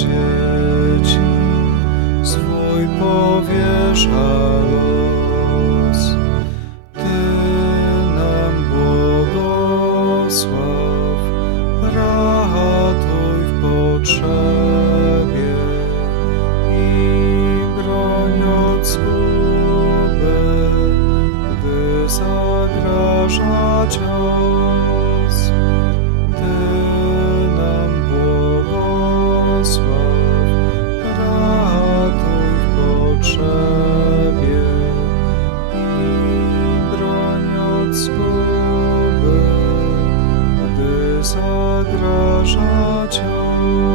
dzieci swój powierza los. Ty nam błogosław, ratuj w potrzebie i broń od zguby, gdy zagraża cios. Zagraża cios.